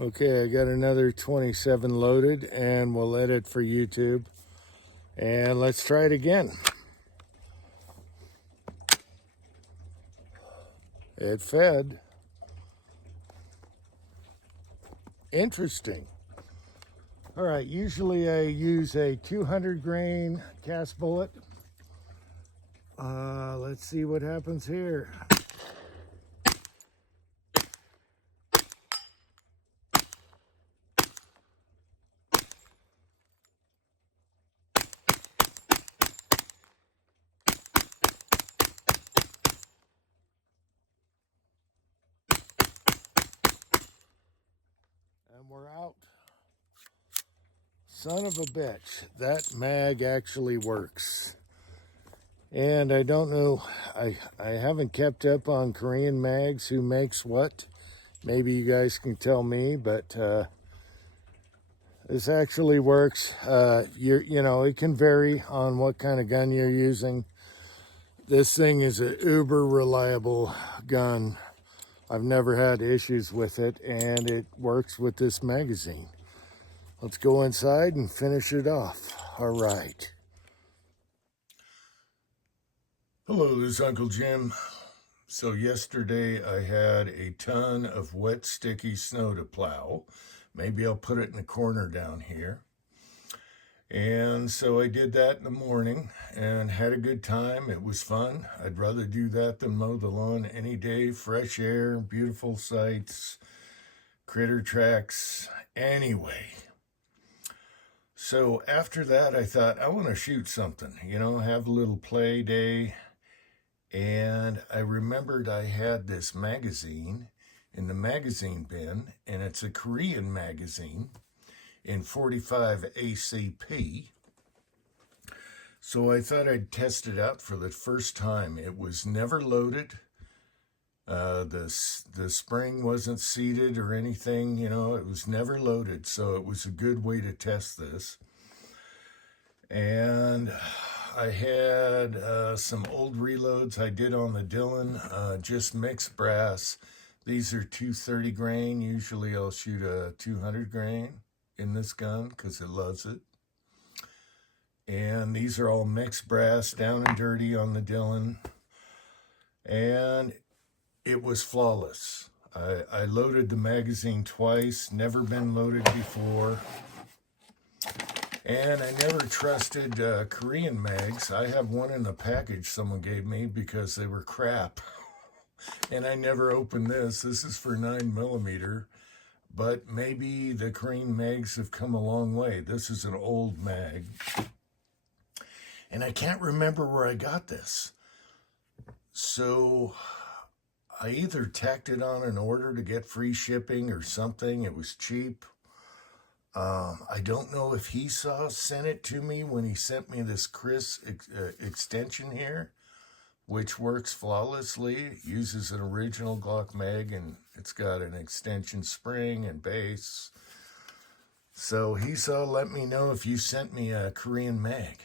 Okay, I got another 27 loaded and we'll edit for YouTube. And let's try it again. It fed. Interesting. All right, usually I use a 200 grain cast bullet. Let's see what happens here. And we're out. Son of a bitch, that mag actually works. And I don't know, I haven't kept up on Korean mags, who makes what. Maybe you guys can tell me, but this actually works. You know, it can vary on what kind of gun you're using. This thing is an uber reliable gun. I've never had issues with it, and it works with this magazine. Let's go inside and finish it off. All right. Hello, this is Uncle Jim. So yesterday I had a ton of wet, sticky snow to plow. Maybe I'll put it in the corner down here. And so I did that in the morning and had a good time. It was fun. I'd rather do that than mow the lawn any day. Fresh air, beautiful sights, critter tracks. Anyway. So after that, I thought, I want to shoot something, you know, have a little play day. And I remembered I had this magazine in the magazine bin, and it's a Korean magazine in 45 ACP. So I thought I'd test it out for the first time. It was never loaded. The spring wasn't seated or anything, you know, it was never loaded. So it was a good way to test this. And I had some old reloads I did on the Dillon, just mixed brass. These are 230 grain. Usually I'll shoot a 200 grain in this gun because it loves it. And these are all mixed brass, down and dirty on the Dillon. And it was flawless. I loaded the magazine twice, never been loaded before. And I never trusted Korean mags. I have one in the package someone gave me because they were crap. And I never opened this. This is for 9mm. But maybe the Korean mags have come a long way. This is an old mag. And I can't remember where I got this. So I either tacked it on an order to get free shipping or something. It was cheap. I don't know if he sent it to me when he sent me this Chris extension here, which works flawlessly. It uses an original Glock mag, and it's got an extension spring and base. So he let me know if you sent me a Korean mag.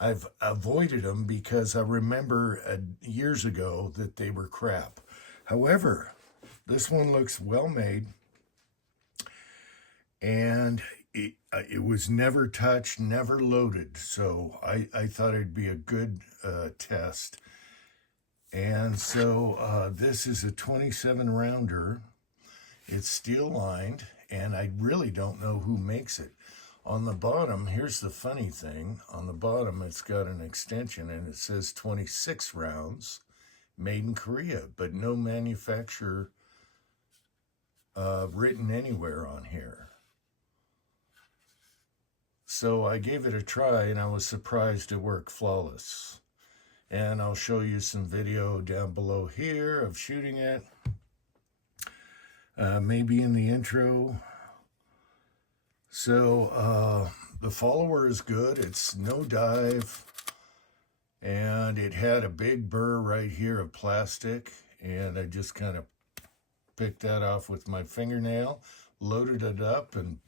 I've avoided them because I remember years ago that they were crap. However, this one looks well made. And it was never touched, never loaded. So I thought it'd be a good test. And so this is a 27 rounder. It's steel lined, and I really don't know who makes it. On the bottom, here's the funny thing. On the bottom, it's got an extension, and it says 26 rounds, made in Korea, but no manufacturer written anywhere on here. So I gave it a try, and I was surprised it worked flawless. And I'll show you some video down below here of shooting it. Maybe in the intro. So the follower is good. It's no dive. And it had a big burr right here of plastic. And I just kind of picked that off with my fingernail, loaded it up, and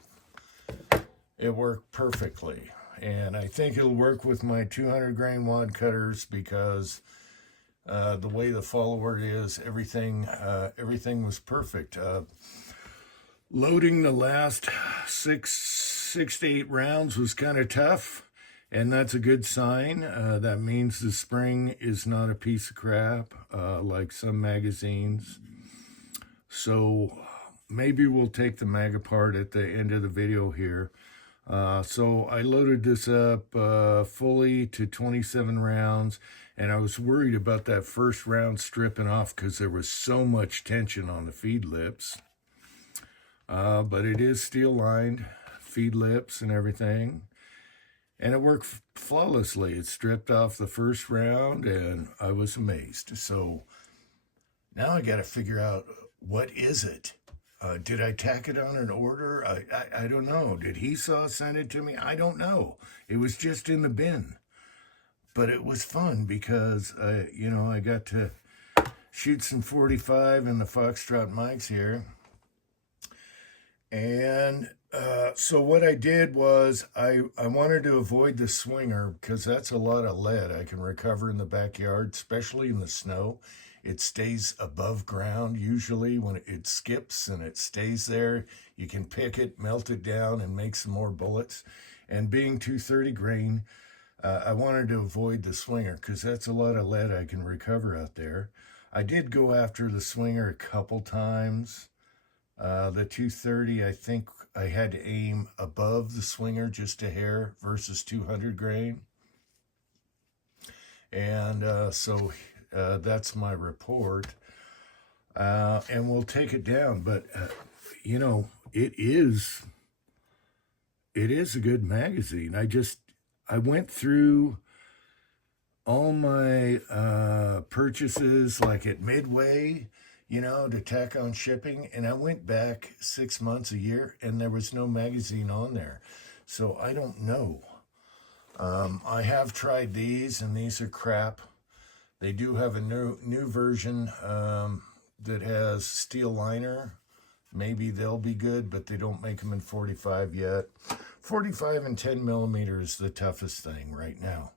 it worked perfectly. And I think it'll work with my 200 grain wad cutters because the way the follower is, everything was perfect. Loading the last six to eight rounds was kind of tough, and that's a good sign. That means the spring is not a piece of crap like some magazines. So maybe we'll take the mag apart at the end of the video here. So I loaded this up fully to 27 rounds, and I was worried about that first round stripping off because there was so much tension on the feed lips. But it is steel lined, feed lips and everything, and it worked flawlessly. It stripped off the first round, and I was amazed. So now I got to figure out, what is it? Did I tack it on an order? I don't know. Did Hesaw send it to me? I don't know. It was just in the bin. But it was fun because, I got to shoot some 45 in the Foxtrot Mikes here. And so what I did was I wanted to avoid the swinger because that's a lot of lead I can recover in the backyard, especially in the snow. It stays above ground usually when it skips and it stays there. You can pick it, melt it down, and make some more bullets. And being 230 grain, I wanted to avoid the swinger because that's a lot of lead I can recover out there. I did go after the swinger a couple times. The 230, I think I had to aim above the swinger just a hair versus 200 grain. And so that's my report. And we'll take it down. But, it is a good magazine. I went through all my purchases like at Midway, to tack on shipping. And I went back 6 months, a year, and there was no magazine on there. So I don't know. I have tried these, and these are crap. They do have a new version that has steel liner. Maybe they'll be good, but they don't make them in 45 yet. 45 and 10 millimeter is the toughest thing right now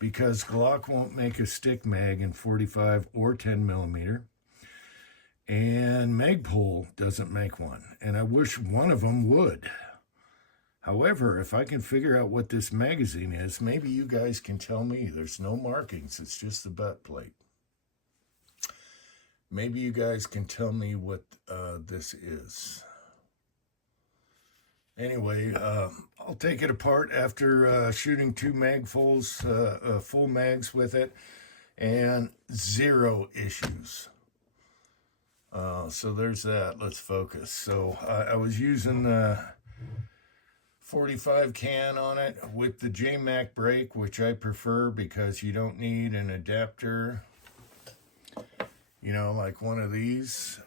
because Glock won't make a stick mag in 45 or 10 millimeter. And Magpul doesn't make one, and I wish one of them would. However, if I can figure out what this magazine is, maybe you guys can tell me. There's no markings, it's just the butt plate. Maybe you guys can tell me what this is. Anyway, I'll take it apart after shooting 2 magfuls, full mags with it, and 0 issues. So there's that. Let's focus. So I was using the 45 can on it with the JMac brake, which I prefer because you don't need an adapter, like one of these.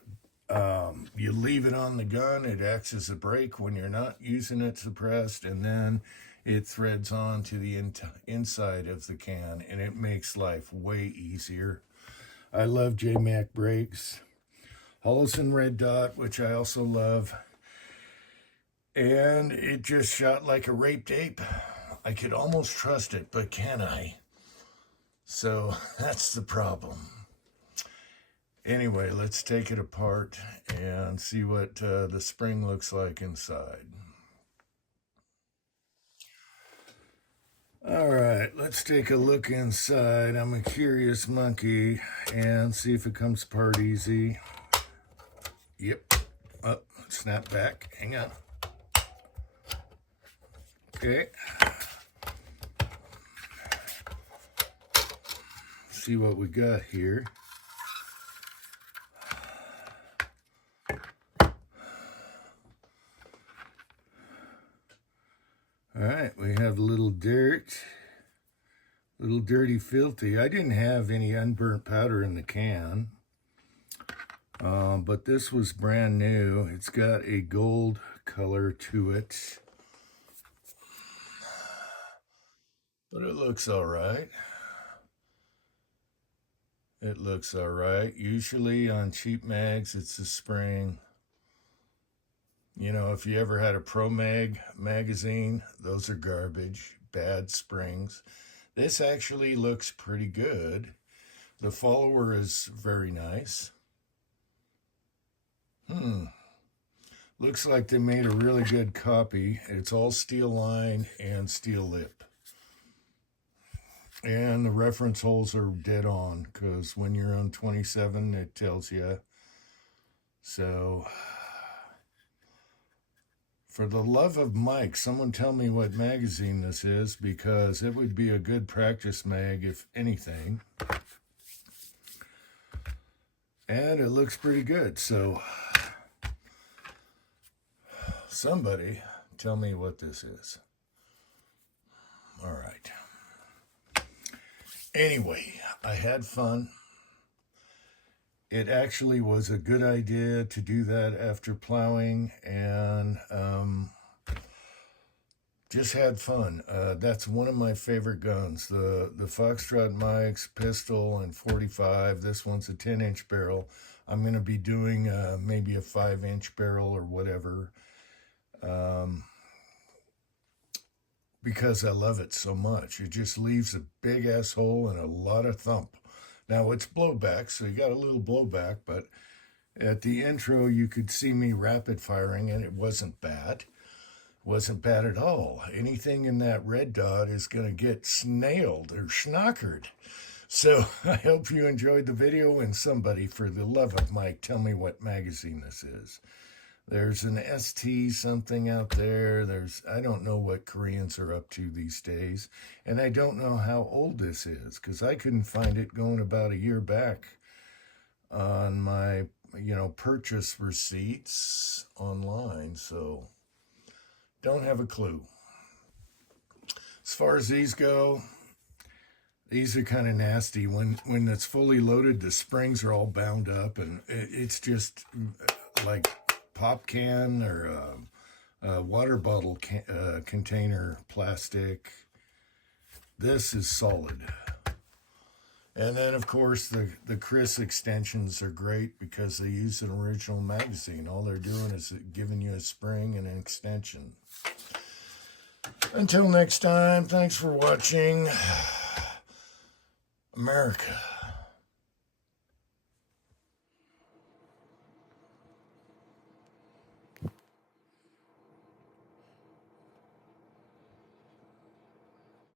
You leave it on the gun. It acts as a brake when you're not using it suppressed, and then it threads on to the inside of the can, and it makes life way easier. I love JMac brakes. Hollison Red Dot, which I also love. And it just shot like a raped ape. I could almost trust it, but can I? So that's the problem. Anyway, let's take it apart and see what the spring looks like inside. All right, let's take a look inside. I'm a curious monkey and see if it comes apart easy. Yep. Oh, snap back. Hang on. Okay. See what we got here. All right, we have a little dirt. Little dirty, filthy. I didn't have any unburnt powder in the can. But this was brand new. It's got a gold color to it. But it looks all right. It looks all right. Usually on cheap mags, it's a spring. If you ever had a Pro Mag magazine, those are garbage, bad springs. This actually looks pretty good. The follower is very nice. Looks like they made a really good copy. It's all steel line and steel lip. And the reference holes are dead on, because when you're on 27, it tells you. So, for the love of Mike, someone tell me what magazine this is, because it would be a good practice mag, if anything. And it looks pretty good, so somebody tell me what this is. All right. Anyway, I had fun. It actually was a good idea to do that after plowing, and just had fun. That's one of my favorite guns, the Foxtrot Mike's pistol and 45. This one's a 10-inch barrel. I'm going to be doing maybe a 5-inch barrel or whatever, because I love it so much. It just leaves a big ass hole and a lot of thump. Now, it's blowback, so you got a little blowback, but at the intro, you could see me rapid firing, and it wasn't bad. Wasn't bad at all. Anything in that red dot is going to get snailed or schnockered. So I hope you enjoyed the video, and somebody, for the love of Mike, tell me what magazine this is. There's an ST something out there. I don't know what Koreans are up to these days. And I don't know how old this is, because I couldn't find it going about a year back on my, purchase receipts online. So don't have a clue. As far as these go, these are kind of nasty. When it's fully loaded, the springs are all bound up, and it's just like pop can or a water bottle container plastic. This is solid. And then, of course, the Chris extensions are great because they use an original magazine. All they're doing is giving you a spring and an extension. Until next time, thanks for watching. America.